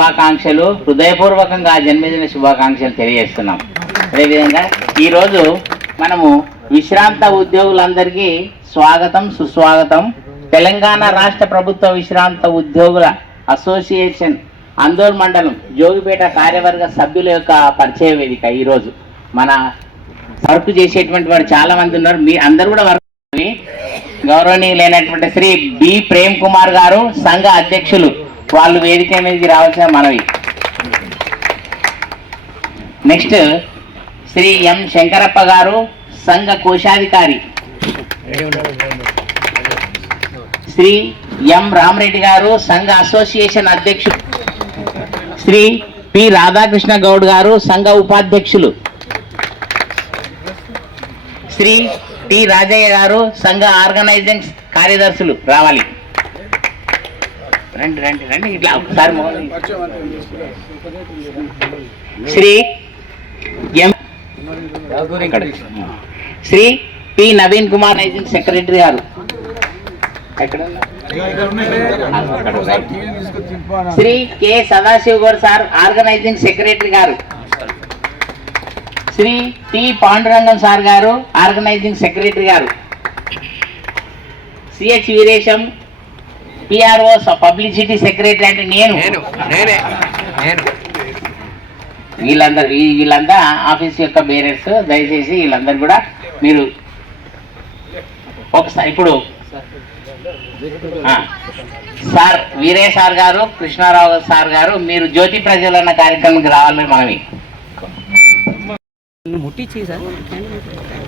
శుభాకాంక్షలు. హృదయపూర్వకంగా జన్మదిన శుభాకాంక్షలు తెలియజేస్తున్నాం. అదేవిధంగా ఈరోజు మనము విశ్రాంత ఉద్యోగులందరికీ స్వాగతం సుస్వాగతం. తెలంగాణ రాష్ట్ర ప్రభుత్వ విశ్రాంత ఉద్యోగుల అసోసియేషన్ అందోల్ మండలం జోగిపేట కార్యవర్గ సభ్యుల యొక్క పరిచయ వేదిక ఈరోజు. మన వర్క్ చేసేటువంటి వారు చాలా మంది ఉన్నారు. మీ అందరు కూడా వర్క్ గౌరవనీయులైనటువంటి శ్రీ బి ప్రేమ్ కుమార్ గారు సంఘ అధ్యక్షులు వాళ్ళు వేదిక మీదకి రావాల్సిన మనవి. నెక్స్ట్ శ్రీ ఎం శంకరప్ప గారు సంఘ కోశాధికారి. శ్రీ ఎం రామరెడ్డి గారు సంఘ అసోసియేషన్ అధ్యక్షుడు శ్రీ పి రాధాకృష్ణ గౌడ్ గారు సంఘ ఉపాధ్యక్షులు. శ్రీ టి రాజయ్య గారు సంఘ ఆర్గనైజింగ్ కార్యదర్శులు. రావాలి. రండి రండి రండి. ఇట్లా ఒకసారి Shri M. Shri P Naveen Kumar organising secretary గారు. ఎక్కడ. Shri K Sadashiv Goud sir organising secretary గారు. శ్రీ టి పాండురంగం సార్ గారు ఆర్గనైజింగ్ సెక్రటరీ గారు. CH Veeresham PRO publicity secretary అంటే నేను. నేనే నేను వీళ్ళందరూ వీళ్ళంతా ఆఫీస్ యొక్క బేరర్స్ దయచేసి వీళ్ళందరూ కూడా మీరు ఒకసారి ఇప్పుడు సార్ వీరే సార్ గారు కృష్ణారావు సార్ గారు మీరు జ్యోతి ప్రజ్వలన కార్యక్రమానికి రావాలని మనవి గురువరేణ్యం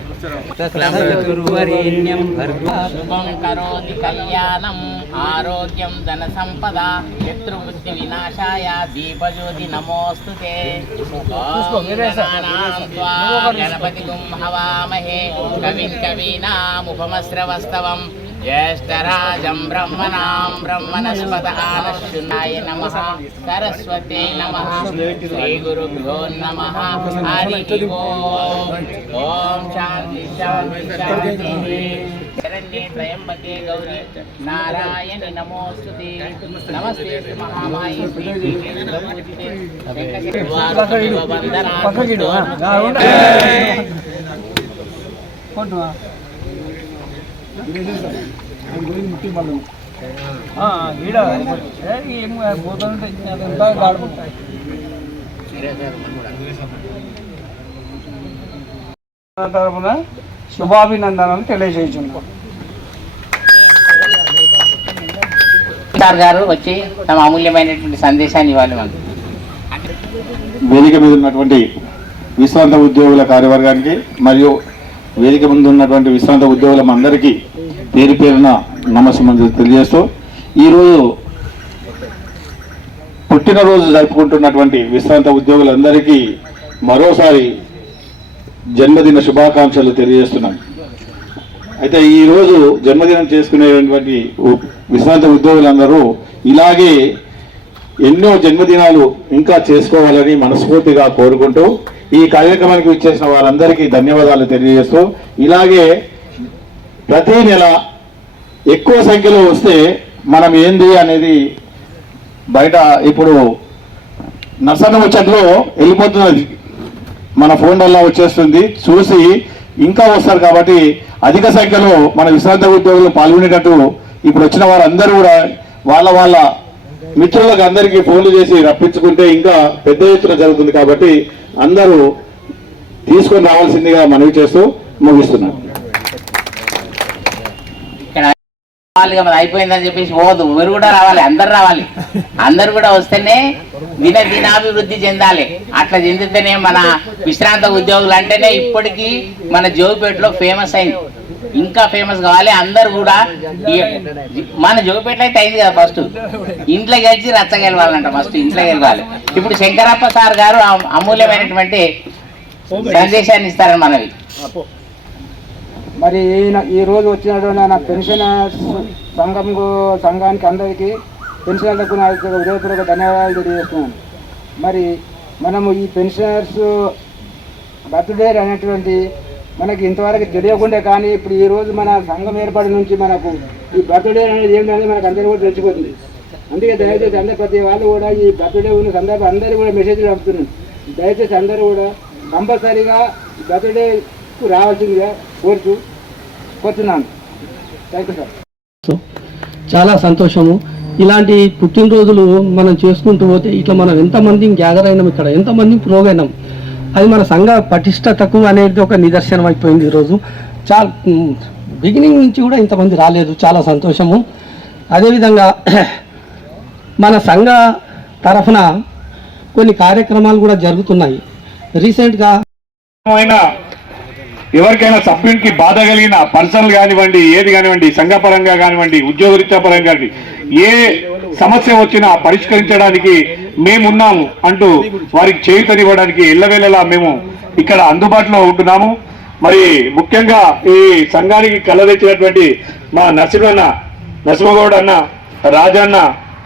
భర్గో శుభం కరోతి కళ్యాణం ఆరోగ్యం ధన సంపద శత్రువృత్తి వినాశాయ దీపజ్యోతి నమోస్తు గణపతి గుం హవామహే కవిం కవీనాముపమశ్రవస్తవం. బ్రహ్మణస్పద ఆనశునాయ నమ సరస్వతే నమ శ్రీ గురుభ్యో నమ హరి ఓం ఓం శాంతి శాంతి శాంతి శరణ్యే త్రయంబకే గౌరీ నారాయణి నమోస్తుతే నమస్తే మహామాయి ఈడ ఏం తరఫున శుభాభినందనలు తెలియజేస్తున్నాం సార్ గారు వచ్చి తమ అమూల్యమైనటువంటి సందేశాన్ని ఇవ్వాలి మనకు వేదిక మీద ఉన్నటువంటి విశ్రాంత ఉద్యోగుల కార్యవర్గానికి మరియు వేదిక ముందు ఉన్నటువంటి విశ్రాంత ఉద్యోగుల అందరికీ పేరు పేరున నమస్కారం తెలియజేస్తూ ఈరోజు పుట్టినరోజు జరుపుకుంటున్నటువంటి విశ్రాంత ఉద్యోగులందరికీ మరోసారి జన్మదిన శుభాకాంక్షలు తెలియజేస్తున్నాను అయితే ఈరోజు జన్మదినం చేసుకునేటువంటి విశ్రాంత ఉద్యోగులందరూ ఇలాగే ఎన్నో జన్మదినాలు ఇంకా చేసుకోవాలని మనస్ఫూర్తిగా కోరుకుంటూ ఈ కార్యక్రమానికి ఇచ్చేసిన వారందరికీ ధన్యవాదాలు తెలియజేస్తూ ఇలాగే ప్రతి నెల ఎక్కువ సంఖ్యలో వస్తే మనం ఏంది అనేది బయట ఇప్పుడు నర్సన్న ముచ్చట్లో వెళ్ళిపోతున్నది. మన ఫోన్లలో వచ్చేస్తుంది. చూసి ఇంకా వస్తారు కాబట్టి అధిక సంఖ్యలో మన విశ్రాంత ఉద్యోగులు పాల్గొనేటట్టు ఇప్పుడు వచ్చిన వారందరూ కూడా వాళ్ళ వాళ్ళ మిత్రులకు అందరికీ ఫోన్లు చేసి రప్పించుకుంటే ఇంకా పెద్ద ఎత్తున జరుగుతుంది కాబట్టి అందరూ తీసుకొని రావాల్సిందిగా మనవి చేస్తూ ముగిస్తున్నాను ఇక్కడ మరి అయిపోయిందని చెప్పేసి పోదు. మీరు కూడా రావాలి అందరు రావాలి. అందరు కూడా వస్తేనే దిన దినాభివృద్ధి చెందాలి. అట్లా చెందితేనే మన విశ్రాంత ఉద్యోగులు అంటేనే ఇప్పటికీ మన జోగిపేటలో ఫేమస్ అయింది. ఇంకా ఫేమస్ కావాలి అందరు కూడా మన జోగిపేటలో అయితే అయింది కదా ఫస్ట్ ఇంట్లో గెలిచి రచ్చ గెలవాలంట ఫస్ట్ ఇంట్లో గెలవాలి. ఇప్పుడు శంకరప్ప సార్ గారు అమూల్యమైనటువంటి సందేశాన్ని ఇస్తారని మనవి. మరి ఈయన ఈ రోజు వచ్చినటువంటి నా పెన్షన్ సంఘం సంఘానికి అందరికీ పెన్షనర్లకు నా యొక్క హృదయపూర్వక ధన్యవాదాలు తెలియజేస్తున్నాను. మరి మనము ఈ పెన్షనర్స్ బర్త్డే అనేటువంటి మనకి ఇంతవరకు తెలియకుండా కానీ ఇప్పుడు ఈరోజు మన సంఘం ఏర్పడి నుంచి మనకు ఈ బర్త్డే అనేది ఏంటనేది మనకు అందరూ కూడా తెలిసిపోతుంది. అందుకే దయచేసి అందరు ప్రతి వాళ్ళు కూడా ఈ బర్త్డే ఉన్న సందర్భం అందరూ కూడా మెసేజ్లు పంపుతున్నాను దయచేసి అందరూ కూడా కంపల్సరీగా బర్త్డేకు రావాల్సిందిగా కోరుతూ కోరుతున్నాను థ్యాంక్ యూ సార్ చాలా సంతోషము. ఇలాంటి పుట్టినరోజులు మనం చేసుకుంటూ పోతే ఇట్లా మనం ఎంతమంది గ్యాదర్ అయినాం ఇక్కడ ఎంతమంది ప్రోగైనాం అది మన సంఘ పటిష్టతకు అనేది ఒక నిదర్శనం అయిపోయింది ఈరోజు. చాలా బిగినింగ్ నుంచి కూడా ఇంతమంది రాలేదు చాలా సంతోషము. అదేవిధంగా మన సంఘ తరఫున కొన్ని కార్యక్రమాలు కూడా జరుగుతున్నాయి. రీసెంట్గా అయినా ఎవరికైనా సభ్యునికి బాధ కలిగిన పర్సనల్ కానివ్వండి ఏది కానివ్వండి సంఘపరంగా కానివ్వండి ఉద్యోగరీత్యా పరంగా కానివ్వండి ఏ సమస్య వచ్చినా పరిష్కరించడానికి మేమున్నాము అంటూ వారికి చేయుతనివ్వడానికి ఎల్లవేళలా మేము ఇక్కడ అందుబాటులో ఉంటున్నాము. మరి ముఖ్యంగా ఈ సంఘానికి కలదెచ్చినటువంటి మా నరసింహన్న నరసింహగౌడ్ అన్న రాజన్న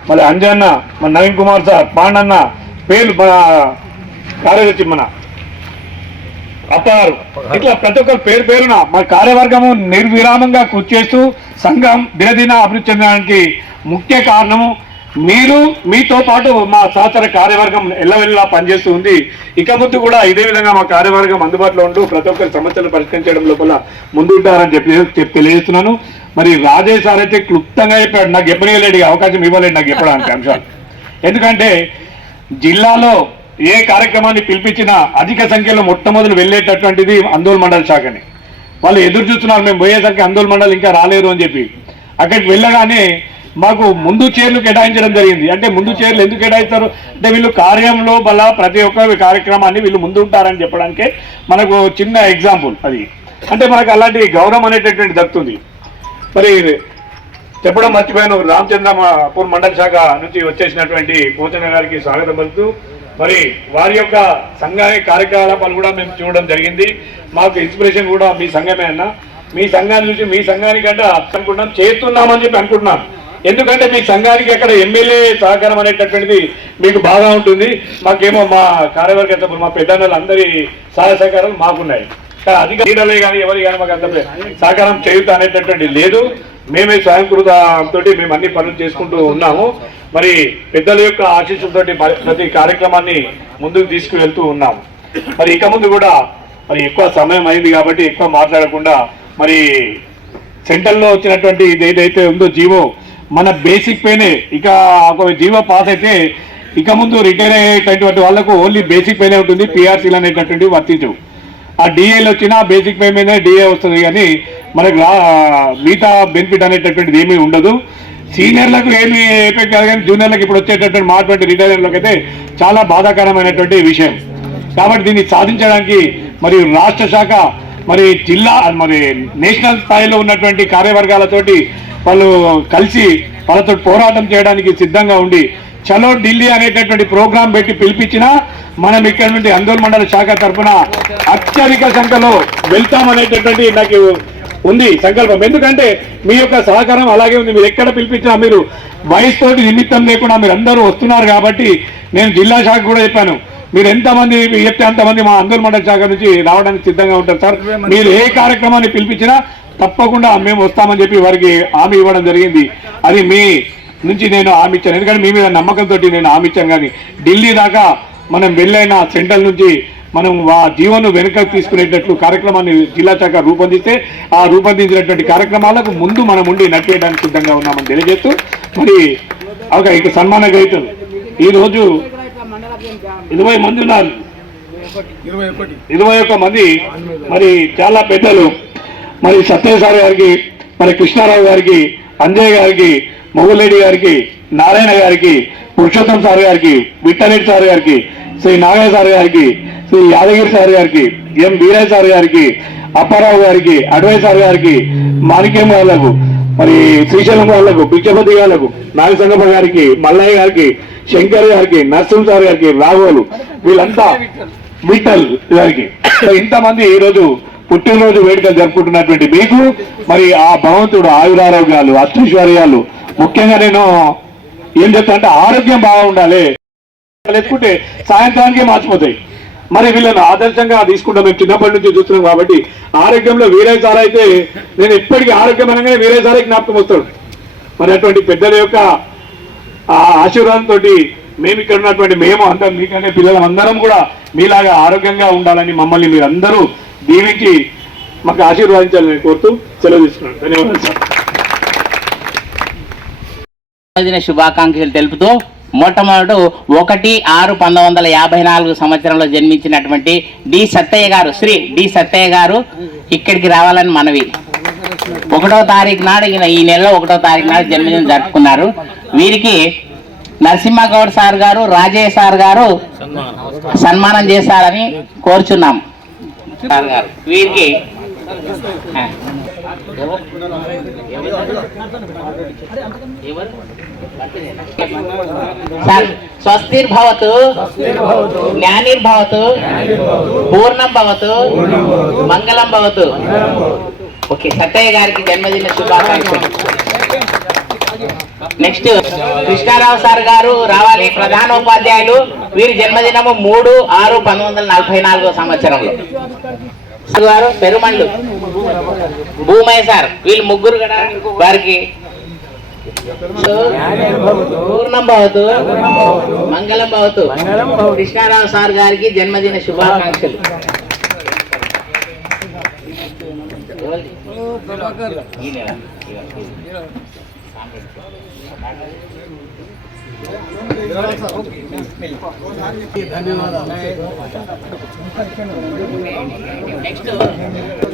మరి అంజన్న మన నవీన్ కుమార్ సార్ పాండన్న పేరు మన కార్యదర్శి మన అప్పారు ఇట్లా ప్రతి ఒక్కరు పేరు పేరున మా కార్యవర్గము నిర్విరామంగా కృషి చేస్తూ సంఘం దినదిన అభివృద్ధి చెందడానికి ముఖ్య కారణము మీరు మీతో పాటు మా సహచర కార్యవర్గం ఎల్లవెల్లా పనిచేస్తూ ఉంది. ఇక ముందు కూడా ఇదే విధంగా మా కార్యవర్గం అందుబాటులో ఉంటూ ప్రతి ఒక్కరి సమస్యలు పరిష్కరించడం లోపల ముందుంటారని చెప్పి చెప్పి తెలియజేస్తున్నాను. మరి రాజేష్ సార్ అయితే క్లుప్తంగా చెప్పాడు నాకు చెప్పనీయలేడు అవకాశం ఇవ్వలేదు నాకు చెప్పడానికి అంశాలు. ఎందుకంటే జిల్లాలో ఏ కార్యక్రమాన్ని పిలిపించినా అధిక సంఖ్యలో మొట్టమొదలు వెళ్ళేటటువంటిది అందోల్ మండల శాఖని. వాళ్ళు ఎదురు చూస్తున్నారు మేము పోయేసరికి ఆందోళన మండలి ఇంకా రాలేరు అని చెప్పి. అక్కడికి వెళ్ళగానే మాకు ముందు చైర్లు కేటాయించడం జరిగింది. అంటే ముందు చైర్లు ఎందుకు కేటాయిస్తారు? అంటే వీళ్ళు కార్యంలో బల ప్రతి ఒక్క కార్యక్రమాన్ని వీళ్ళు ముందు ఉంటారని చెప్పడానికే మనకు చిన్న ఎగ్జాంపుల్ అది. అంటే మనకు అలాంటి గౌరవం అనేటటువంటి దక్కుతుంది మరి చెప్పడం మర్చిపోయాను. రామచంద్రపూర్ మండల శాఖ నుంచి వచ్చేసినటువంటి పోచన గారికి స్వాగతం పలుతూ మరి వారి యొక్క సంఘానికి కార్యకలాపాలు కూడా మేము చూడడం జరిగింది. మాకు ఇన్స్పిరేషన్ కూడా మీ సంఘమే అన్న. మీ సంఘాన్ని చూసి మీ సంఘానికంటే అనుకుంటున్నాం చేస్తున్నామని చెప్పి అనుకుంటున్నాం. ఎందుకంటే మీ సంఘానికి అక్కడ ఎమ్మెల్యే సహకారం అనేటటువంటిది మీకు బాగా ఉంటుంది. మాకేమో మా కార్యవర్గ మా పెద్దన్నలు అందరి సహాయ సహకారాలు మాకున్నాయి. కానీ అధిక లీడర్లే కానీ ఎవరి కానీ మాకు అంత సహకారం చేయుతా అనేటటువంటి లేదు. మేమే స్వయంకృతంతో మేము అన్ని పనులు చేసుకుంటూ ఉన్నాము. మరి పెద్దల యొక్క ఆశీస్సులతో మరి ప్రతి కార్యక్రమాన్ని ముందుకు తీసుకువెళ్తూ ఉన్నాం. మరి ఇక ముందు కూడా మరి ఎక్కువ సమయం అయింది కాబట్టి ఎక్కువ మాట్లాడకుండా మరి సెంట్రల్లో వచ్చినటువంటి ఇది ఏదైతే ఉందో జీవో మన బేసిక్ పేనే ఇక ఒక జీవో పాస్ అయితే ఇక ముందు రిటైర్ అయ్యేటటువంటి వాళ్ళకు ఓన్లీ బేసిక్ పేనే ఉంటుంది పిఆర్సీలు అనేటటువంటి వర్తించవు. ఆ డిఏలు వచ్చినా బేసిక్ పే మీద డిఏ వస్తుంది కానీ మనకు మిగతా బెనిఫిట్ అనేటటువంటిది ఏమీ ఉండదు. సీనియర్లకు ఏమి ఎఫెక్ట్ కాదు కానీ జూనియర్లకు ఇప్పుడు వచ్చేటటువంటి మాటువంటి రిటైర్లకు అయితే చాలా బాధాకరమైనటువంటి విషయం. కాబట్టి దీన్ని సాధించడానికి మరియు రాష్ట్ర శాఖ మరి జిల్లా మరి నేషనల్ స్థాయిలో ఉన్నటువంటి కార్యవర్గాలతోటి వాళ్ళు కలిసి వాళ్ళతో పోరాటం చేయడానికి సిద్ధంగా ఉండి చలో ఢిల్లీ అనేటటువంటి ప్రోగ్రాం పెట్టి పిలిపించినా మనం ఇక్కడ నుండి అందోల్ మండల శాఖ తరఫున అత్యధిక సంఖ్యలో వెళ్తామనేటటువంటి నాకు ఉంది సంకల్పం. ఎందుకంటే మీ యొక్క సహకారం అలాగే ఉంది. మీరు ఎక్కడ పిలిపించినా మీరు వయసుతోటి నిమిత్తం లేకుండా మీరు అందరూ వస్తున్నారు కాబట్టి నేను జిల్లా శాఖ కూడా చెప్పాను. మీరు ఎంతమంది చెప్తే అంతమంది మా అందరు మండల శాఖ నుంచి రావడానికి సిద్ధంగా ఉంటారు సార్. మీరు ఏ కార్యక్రమాన్ని పిలిపించినా తప్పకుండా మేము వస్తామని చెప్పి వారికి హామీ ఇవ్వడం జరిగింది. అది మీ నుంచి నేను హామీ ఇచ్చాను. ఎందుకంటే మీ మీద నమ్మకంతో నేను హామీ ఇచ్చాను. కానీ ఢిల్లీ దాకా మనం వెళ్ళైన సెంట్రల్ నుంచి మనం ఆ జీవోను వెనుకకు తీసుకునేటట్లు కార్యక్రమాన్ని జిల్లా శాఖ రూపొందిస్తే ఆ రూపొందించినటువంటి కార్యక్రమాలకు ముందు మనం ఉండి నడిపేయడానికి సిద్ధంగా ఉన్నామని తెలియజేస్తూ మరి ఒక ఇక సన్మాన గ్రహీతలు ఈ రోజు ఇరవై మంది ఉన్నారు. ఇరవై ఒక్క మంది మరి చాలా పెద్దలు మరి సత్యసారి గారికి మరి కృష్ణారావు గారికి అంజయ్ గారికి మొగులేడి గారికి నారాయణ గారికి పురుషోత్తం సార్ గారికి విట్టరెడ్డి సార్ గారికి శ్రీ నాగయ్య సార్ గారికి శ్రీ యాదగిరి సార్ గారికి ఎం వీరయ్య సార్ గారికి అప్పారావు గారికి అడ్వై సార్ గారికి మాణిక్యం వాళ్ళకు మరి శ్రీశైలం వాళ్ళకు పిచ్చపతి గారికి నాగసంగప్ప గారికి మల్లయ్య గారికి శంకర్ గారికి నర్సింహ సార్ గారికి రాఘవులు వీళ్ళంతా విఠల్ గారికి. ఇంతమంది ఈ రోజు పుట్టినరోజు వేడుకలు జరుపుకుంటున్నటువంటి మీకు మరి ఆ భగవంతుడు ఆయురారోగ్యాలు అష్టైశ్వర్యాలు ముఖ్యంగా నేను ఏం చెప్తా అంటే ఆరోగ్యం బాగా ఉండాలి లేకుంటే సాయంత్రానికే మార్చిపోతాయి. మరి వీళ్ళని ఆదర్శంగా తీసుకుంటాం. మేము చిన్నప్పటి నుంచి చూస్తున్నాం కాబట్టి ఆరోగ్యంలో వీరయ్య సార్ అయితే నేను ఎప్పటికీ ఆరోగ్యం అనగానే వీరయ్య సారే జ్ఞాపకం వస్తాడు. మరి అటువంటి పెద్దల యొక్క ఆ ఆశీర్వాదంతో మేము ఇక్కడ ఉన్నటువంటి మేము అందరం మీకంటే పిల్లలం అందరం కూడా మీలాగా ఆరోగ్యంగా ఉండాలని మమ్మల్ని మీరందరూ దీవించి మాకు ఆశీర్వదించాలని కోరుతూ సెలవు తీసుకున్నాను. ధన్యవాదాలు సార్. శుభాకాంక్షలు తెలుపుతూ మొట్టమొదటి ఒకటి ఆరు పంతొమ్మిది వందల యాభై నాలుగు సంవత్సరంలో జన్మించినటువంటి డి సత్తయ్య గారు శ్రీ డి సత్తయ్య గారు ఇక్కడికి రావాలని మనవి. ఒకటో తారీఖు నాడు ఈ నెలలో ఒకటో తారీఖు నాడు జన్మదినం జరుపుకున్నారు. వీరికి నరసింహ గౌడ్ సార్ గారు రాజయ్య సార్ గారు సన్మానం చేస్తారని కోరుచున్నాం. సార్ గారు వీరికి ఎవరు? స్వస్తిర్భవతు జ్ఞానిర్భవతు పూర్ణం భవతు మంగళం భవతు ఓకే సత్తయ్య గారికి జన్మదిన శుభాకాంక్షలు. నెక్స్ట్ కృష్ణారావు సార్ గారు రావాలి ప్రధానోపాధ్యాయులు. వీరి జన్మదినము మూడు ఆరు పంతొమ్మిది వందల నలభై నాలుగో సంవత్సరంలో. సార్ గారు పెరుమండ్లు. భూమయ్య సార్ వీళ్ళు ముగ్గురు కూడా వారికి పూర్ణం భవతు మంగళం భవతు కృష్ణారావు సార్ గారికి జన్మదిన శుభాకాంక్షలు.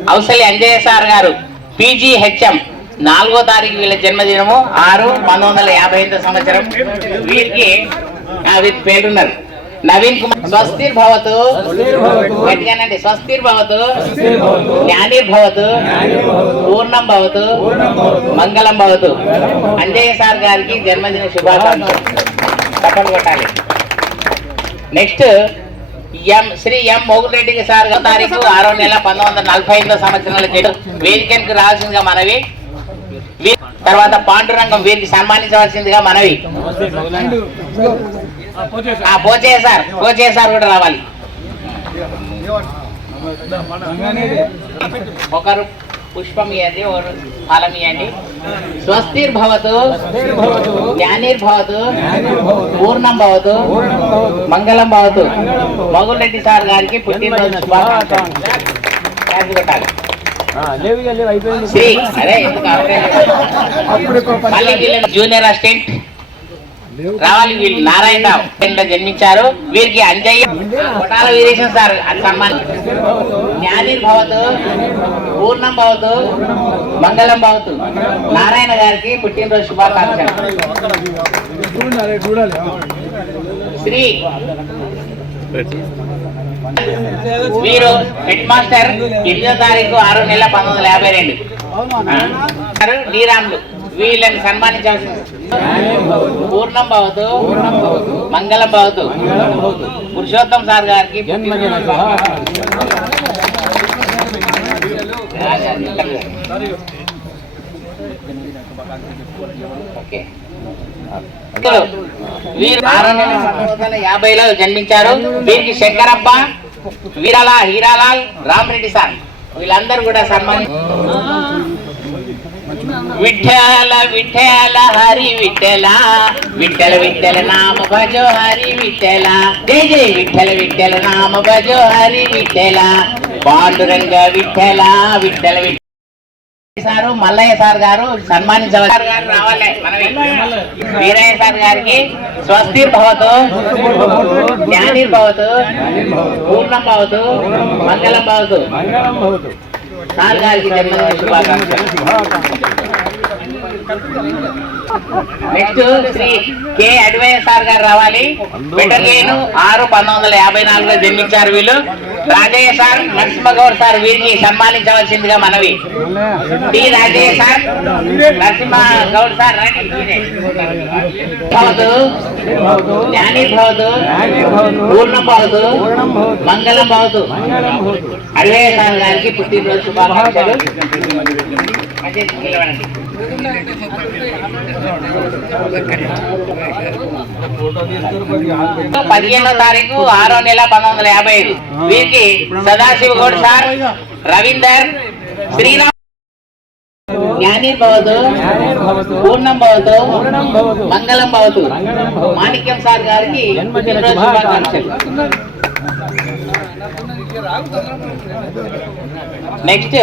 అవసలి అంజయ్య సార్ గారు పీజీహెచ్ఎం నాలుగో తారీఖు వీళ్ళ జన్మదినము ఆరు పంతొమ్మిది వందల యాభై ఐదో సంవత్సరం. వీరికి వీరి పేరున్నారు నవీన్ కుమార్ స్వస్తిర్ భవతు. గట్టిగానండి స్వస్తిర్ భవతు. జ్ఞానిర్ భవతు. పూర్ణం భవతు. మంగళం భవతు. అంజయ్య సార్ గారికి జన్మదిన శుభాకాంక్షలు. తప్పలు కొట్టాలి. Next M Shri M Mogureddy sir తారీఖు ఆరో నెల పంతొమ్మిది వందల నలభై ఎనిమిదో సంవత్సరంలో చేయడం రావాల్సిందిగా మనవి. తర్వాత పాండురంగం వీరికి సన్మానించవలసిందిగా మనవి. ఆ పోచే సార్ పోచే సార్ కూడా రావాలి. ఒకరు పుష్పం ఇవ్వండి ఒకరు ఫలం ఇవ్వండి స్వస్తిర్భవతు జ్ఞానిర్భవతు పూర్ణం భవతు మంగళం భవతు. మగులరెడ్డి సార్ గారికి పుట్టినరోజు శుభాకాంక్షలు. జూనియర్ అసిస్టెంట్ రావాలి వీళ్ళు నారాయణరావు జన్మించారు. వీరికి అంజయ్య కొటాల వీరేశం సార్ జ్ఞాని భవతు పూర్ణం భవతు మంగళం భవతు. నారాయణ గారికి పుట్టినరోజు శుభాకాంక్షలు. శ్రీ వీరు హెడ్ మాస్టర్ ఎనిమిదో తారీఖు ఆరు నెల పంతొమ్మిది వందల యాభై రెండు. శ్రీరాములు వీళ్ళని సన్మానించాల్సింది. పూర్ణం భవతు మంగళం భవతు. పురుషోత్తం సార్ గారికి ఓకే. వీరు ఆరు నెలల పంతొమ్మిది వందల యాభైలో జన్మించారు. వీరికి శంకరప్ప వీరాల హీరాలాల్ రామరెడ్డి సార్. వీళ్ళందరూ కూడా సన్మాని విఠల విఠల హరి విఠల విఠల విఠల నామ భజో హరి విఠల జై జై విఠల విఠల నామ భజో హరి విఠల పాండురంగ విఠల విఠల విఠల సారు మల్లయ్య సార్ గారు సన్మానించవాలి రావాలి. వీరయ్య సార్ గారికి స్వస్తిర్ భవతు జ్ఞానిర్ భవతు పూర్ణం భవతు మంగళం భవతు. సార్ గారికి జన్మదిన శుభాకాంక్షలు. నెక్స్ట్ శ్రీ కె సార్ గారు రావాలి. పెట్టలేను ఆరు పంతొమ్మిది వందల యాభై నాలుగులో జన్మించారు వీళ్ళు. రాజయ్య సార్ నరసింహగౌడ్ సార్ వీరిని సన్మానించవలసిందిగా మనవి. T Rajaiah sir Narasimha Goud sir. భవతు జ్ఞాని భవతు పూర్ణం భవతు మంగళం భవతు. అడ్వైయ సార్ గారికి పుట్టినరోజు శుభాకాంక్షలు. పదిహేనో తారీఖు ఆరో నెల పంతొమ్మిది వందల యాభై ఐదు. వీరికి సదాశివ గౌడ్ సార్ రవీందర్ శ్రీరామ్. జ్ఞానిర్భవతు పూర్ణం భవతు మంగళం భవతు. మాణిక్యం సార్ గారికి నెక్స్ట్.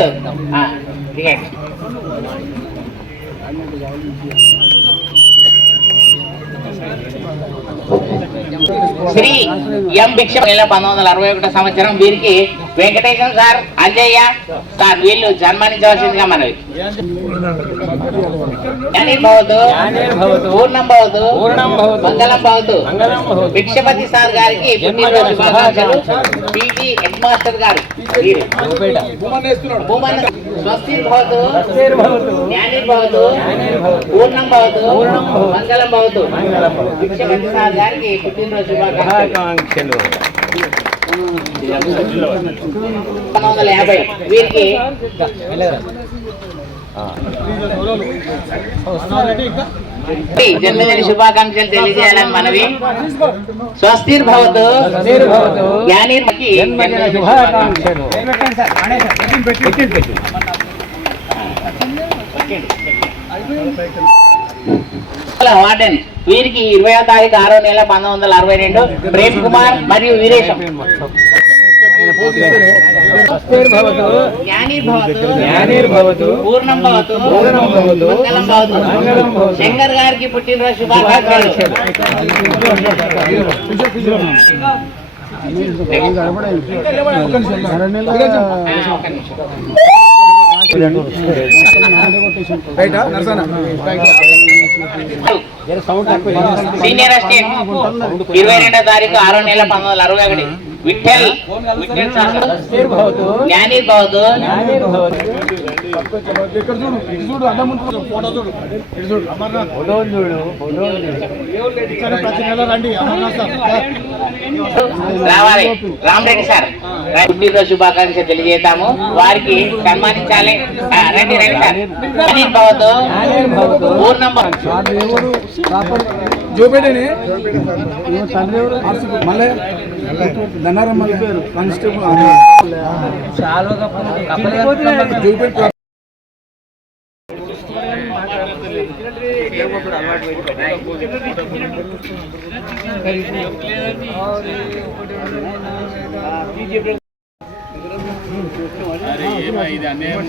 శ్రీ ఎం భిక్ష నెల పంతొమ్మిది వందల అరవై ఒకటో సంవత్సరం వీరికి వెంకటేశం సార్ అంజయ్య సార్ వీళ్ళు జన్మనించవలసిందిగా మనవి. జ్ఞాని భవతు పూర్ణం భవతు మంగళం భవతు. భిక్షపతి సార్ గారికి పుట్టినరోజు శుభాకాంక్షలు. పీజీ హెడ్ మాస్టర్ గారు. స్వస్తి భవతు జ్ఞాని భవతు. పూర్ణం భవతు మంగళం భవతు. భిక్షపతి సార్ గారికి పుట్టినరోజు శుభాకాంక్షలు. వందల యాభై వీరికి ఈ జన్మదిన శుభాకాంక్షలు తెలియజేయాలని మనవి. స్వస్తిర్ భవతు జ్ఞానిర్మకి. శుభాకాంక్షలు. వార్డెన్ వీరికి ఇరవై తారీఖు ఆరో నెల పంతొమ్మిది వందల అరవై రెండు ప్రేమ్ కుమార్ మరియు వీరేశం. జ్ఞానిర్భవతు పూర్ణం భవతు మంగళం భవతు. శంకర్ గారికి పుట్టినరోజు శుభాకాంక్షలు. ఒక్క నిమిషం. సీనియర్ అసిస్టెంట్ ఇరవై రెండో తారీఖు ఆరో నెల పంతొమ్మిది వందల అరవై ఒకటి. విఠల్ విఠల్ సార్ జ్ఞాని భవతు రావాలి రామరెడ్డి సార్ పుట్టినరోజు శుభాకాంక్షలు తెలియజేస్తాము వారికి సన్మానించాలి రండి రండి సార్ భవతు ఎవరు మళ్ళీ ధనారం మళ్ళీ కానిస్టేబుల్ చూపెట్టు ఇది అన్యాయం.